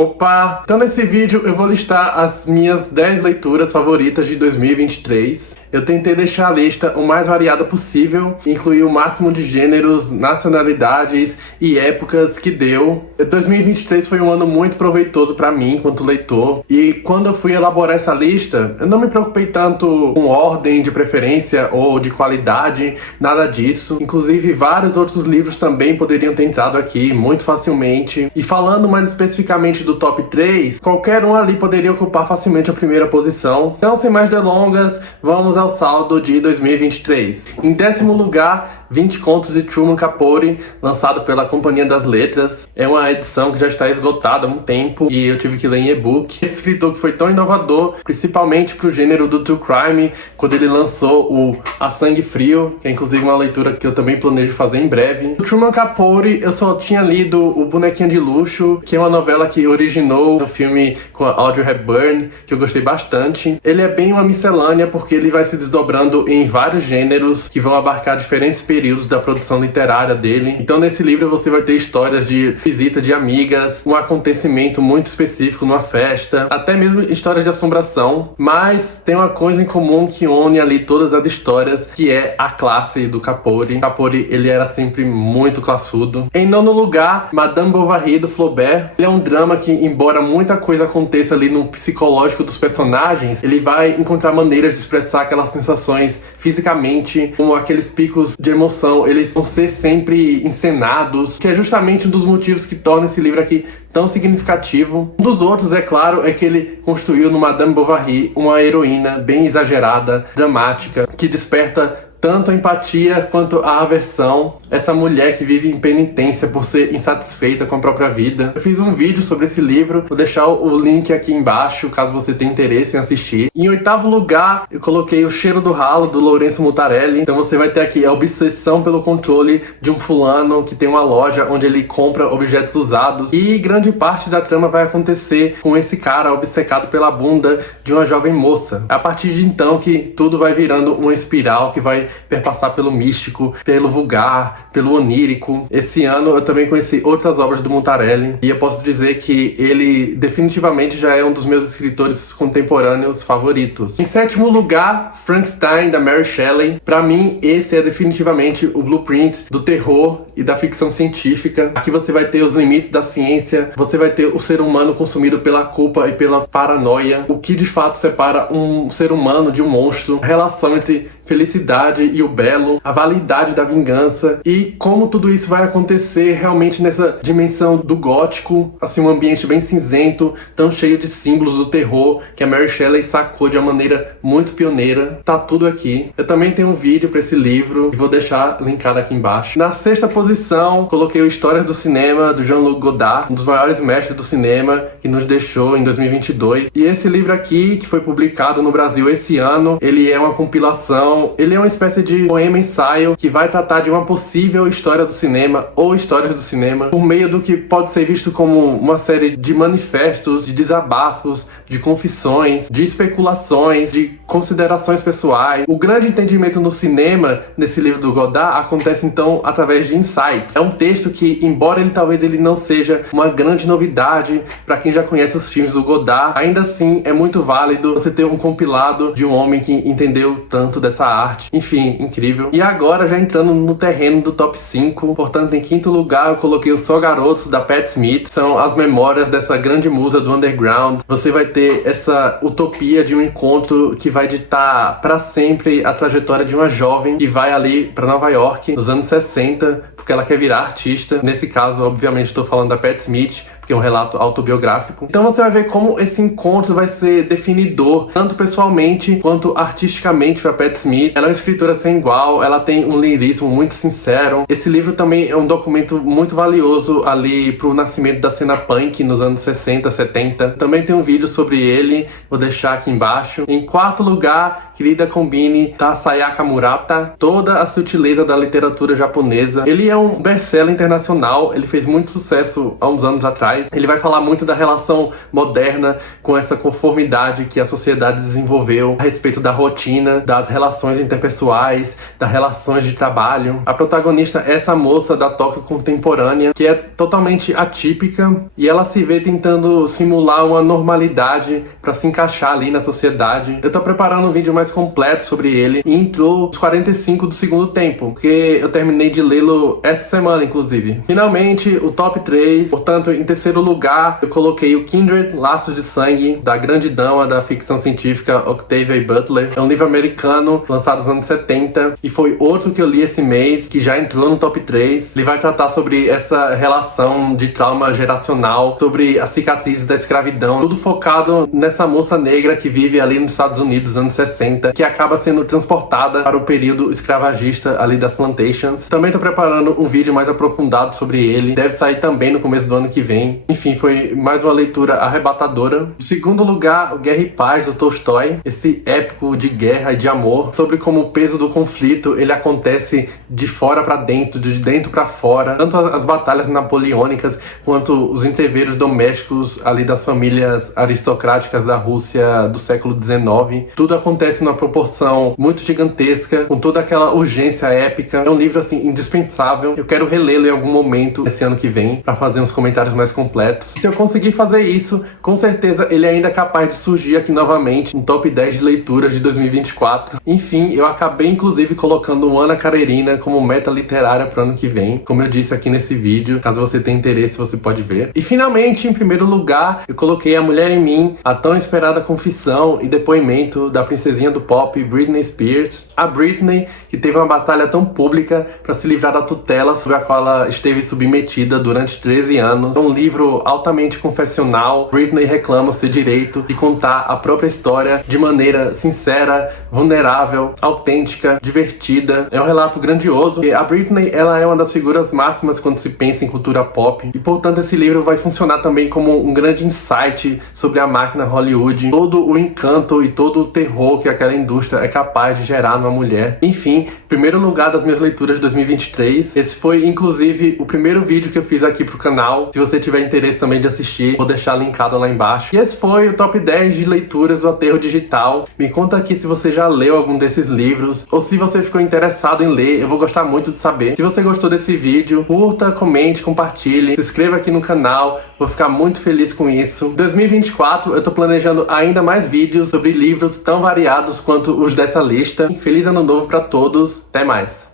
Opa! Então nesse vídeo eu vou listar as minhas 10 leituras favoritas de 2023. Eu tentei deixar a lista o mais variada possível, incluir o máximo de gêneros, nacionalidades e épocas que deu. 2023 foi um ano muito proveitoso para mim enquanto leitor, e quando eu fui elaborar essa lista, eu não me preocupei tanto com ordem de preferência ou de qualidade, nada disso. Inclusive vários outros livros também poderiam ter entrado aqui muito facilmente. E falando mais especificamente do top 3, qualquer um ali poderia ocupar facilmente a primeira posição. Então, sem mais delongas, vamos ao saldo de 2023. Em 10º lugar, 20 Contos de Truman Capote, lançado pela Companhia das Letras. É uma edição que já está esgotada há um tempo e eu tive que ler em e-book. Esse escritor que foi tão inovador, principalmente para o gênero do true crime, quando ele lançou o A Sangue Frio, que é inclusive uma leitura que eu também planejo fazer em breve. O Truman Capote, eu só tinha lido O Bonequinho de Luxo, que é uma novela que originou o filme com a Audrey Hepburn, que eu gostei bastante. Ele é bem uma miscelânea, porque ele vai se desdobrando em vários gêneros que vão abarcar diferentes períodos da produção literária dele. Então nesse livro você vai ter histórias de visita de amigas, um acontecimento muito específico numa festa, até mesmo histórias de assombração, mas tem uma coisa em comum que une ali todas as histórias, que é a classe do Capote. Capote, ele era sempre muito classudo. Em 9º lugar, Madame Bovary, do Flaubert. Ele é um drama que, embora muita coisa aconteça ali no psicológico dos personagens, ele vai encontrar maneiras de expressar aquelas sensações fisicamente, como aqueles picos de emoção, eles vão ser sempre encenados, que é justamente um dos motivos que torna esse livro aqui tão significativo. Um dos outros, é claro, é que ele construiu no Madame Bovary uma heroína bem exagerada, dramática, que desperta tanto a empatia quanto a aversão. Essa mulher que vive em penitência por ser insatisfeita com a própria vida. Eu fiz um vídeo sobre esse livro, vou deixar o link aqui embaixo, caso você tenha interesse em assistir. Em 8º lugar, eu coloquei O Cheiro do Ralo, do Lourenço Mutarelli. Então você vai ter aqui a obsessão pelo controle de um fulano que tem uma loja onde ele compra objetos usados. E grande parte da trama vai acontecer com esse cara obcecado pela bunda de uma jovem moça. É a partir de então que tudo vai virando uma espiral que vai perpassar pelo místico, pelo vulgar, pelo onírico. Esse ano eu também conheci outras obras do Mutarelli e eu posso dizer que ele definitivamente já é um dos meus escritores contemporâneos favoritos. Em 7º lugar, Frankenstein, da Mary Shelley. Pra mim, esse é definitivamente o blueprint do terror e da ficção científica. Aqui você vai ter os limites da ciência, você vai ter o ser humano consumido pela culpa e pela paranoia, o que de fato separa um ser humano de um monstro, a relação entre felicidade e o belo, a validade da vingança e como tudo isso vai acontecer realmente nessa dimensão do gótico, assim, um ambiente bem cinzento, tão cheio de símbolos do terror que a Mary Shelley sacou de uma maneira muito pioneira. Tá tudo aqui. Eu também tenho um vídeo para esse livro e vou deixar linkado aqui embaixo. Na 6ª posição, coloquei o Histórias do Cinema, do Jean-Luc Godard, um dos maiores mestres do cinema que nos deixou em 2022. E esse livro aqui, que foi publicado no Brasil esse ano, ele é uma compilação. Ele é uma espécie de poema-ensaio que vai tratar de uma possível história do cinema ou histórias do cinema por meio do que pode ser visto como uma série de manifestos, de desabafos, de confissões, de especulações, de considerações pessoais. O grande entendimento no cinema, nesse livro do Godard, acontece então através de insights. É um texto que, embora ele não seja uma grande novidade para quem já conhece os filmes do Godard, ainda assim é muito válido você ter um compilado de um homem que entendeu tanto dessa arte. Enfim, incrível. E agora, já entrando no terreno do top 5, portanto, em 5º lugar eu coloquei Os Só Garotos, da Pat Smith. São as memórias dessa grande musa do underground. Você vai ter essa utopia de um encontro que vai ditar para sempre a trajetória de uma jovem que vai ali para Nova York nos anos 60, porque ela quer virar artista. Nesse caso, obviamente, estou falando da Pat Smith, que é um relato autobiográfico. Então você vai ver como esse encontro vai ser definidor, tanto pessoalmente quanto artisticamente para Pat Smith. Ela é uma escritora sem igual, ela tem um lirismo muito sincero. Esse livro também é um documento muito valioso ali pro nascimento da cena punk nos anos 60, 70. Também tem um vídeo sobre ele, vou deixar aqui embaixo. Em 4º lugar, Querida Kombini, da Sayaka Murata. Toda a sutileza da literatura japonesa. Ele é um best-seller internacional, ele fez muito sucesso há uns anos atrás. sociais. Ele vai falar muito da relação moderna com essa conformidade que a sociedade desenvolveu a respeito da rotina, das relações interpessoais, das relações de trabalho. A protagonista é essa moça da Tóquio contemporânea, que é totalmente atípica, e ela se vê tentando simular uma normalidade para se encaixar ali na sociedade. Eu tô preparando um vídeo mais completo sobre ele e entrou os 45 do segundo tempo, porque eu terminei de lê-lo essa semana, inclusive. Finalmente, o top 3. Portanto, em terceiro lugar, eu coloquei o Kindred, Laços de Sangue, da grande dama da ficção científica Octavia E. Butler. É um livro americano, lançado nos anos 70, e foi outro que eu li esse mês, que já entrou no top 3. Ele vai tratar sobre essa relação de trauma geracional, sobre as cicatrizes da escravidão, tudo focado nessa moça negra que vive ali nos Estados Unidos, nos anos 60, que acaba sendo transportada para o período escravagista ali das plantations. Também tô preparando um vídeo mais aprofundado sobre ele, deve sair também no começo do ano que vem. Enfim, foi mais uma leitura arrebatadora. Em segundo lugar, o Guerra e Paz, do Tolstói, esse épico de guerra e de amor, sobre como o peso do conflito ele acontece de fora para dentro, de dentro para fora, tanto as batalhas napoleônicas quanto os entreveros domésticos ali das famílias aristocráticas da Rússia do século XIX. Tudo acontece numa proporção muito gigantesca, com toda aquela urgência épica. É um livro assim indispensável. Eu quero relê-lo em algum momento esse ano que vem para fazer uns comentários mais completos. E se eu conseguir fazer isso, com certeza ele ainda é capaz de surgir aqui novamente no top 10 de leituras de 2024. Enfim, eu acabei inclusive colocando o Ana Karenina como meta literária para o ano que vem, como eu disse aqui nesse vídeo. Caso você tenha interesse, você pode ver. E finalmente, em primeiro lugar, eu coloquei A Mulher em Mim, a tão esperada confissão e depoimento da princesinha do pop, Britney Spears. A Britney, que teve uma batalha tão pública para se livrar da tutela sobre a qual ela esteve submetida durante 13 anos. É um livro altamente confessional. Britney reclama o seu direito de contar a própria história de maneira sincera, vulnerável, autêntica, divertida. É um relato grandioso. E a Britney, ela é uma das figuras máximas quando se pensa em cultura pop. E, portanto, esse livro vai funcionar também como um grande insight sobre a máquina Hollywood, todo o encanto e todo o terror que aquela indústria é capaz de gerar numa mulher. Enfim, primeiro lugar das minhas leituras de 2023. Esse foi, inclusive, o primeiro vídeo que eu fiz aqui pro canal. Se você tiver interesse também de assistir, vou deixar linkado lá embaixo. E esse foi o top 10 de leituras do Aterro Digital. Me conta aqui se você já leu algum desses livros, ou se você ficou interessado em ler. Eu vou gostar muito de saber. Se você gostou desse vídeo, curta, comente, compartilhe, se inscreva aqui no canal. Vou ficar muito feliz com isso. Em 2024, eu tô planejando ainda mais vídeos sobre livros tão variados quanto os dessa lista. Feliz ano novo pra todos. Até mais!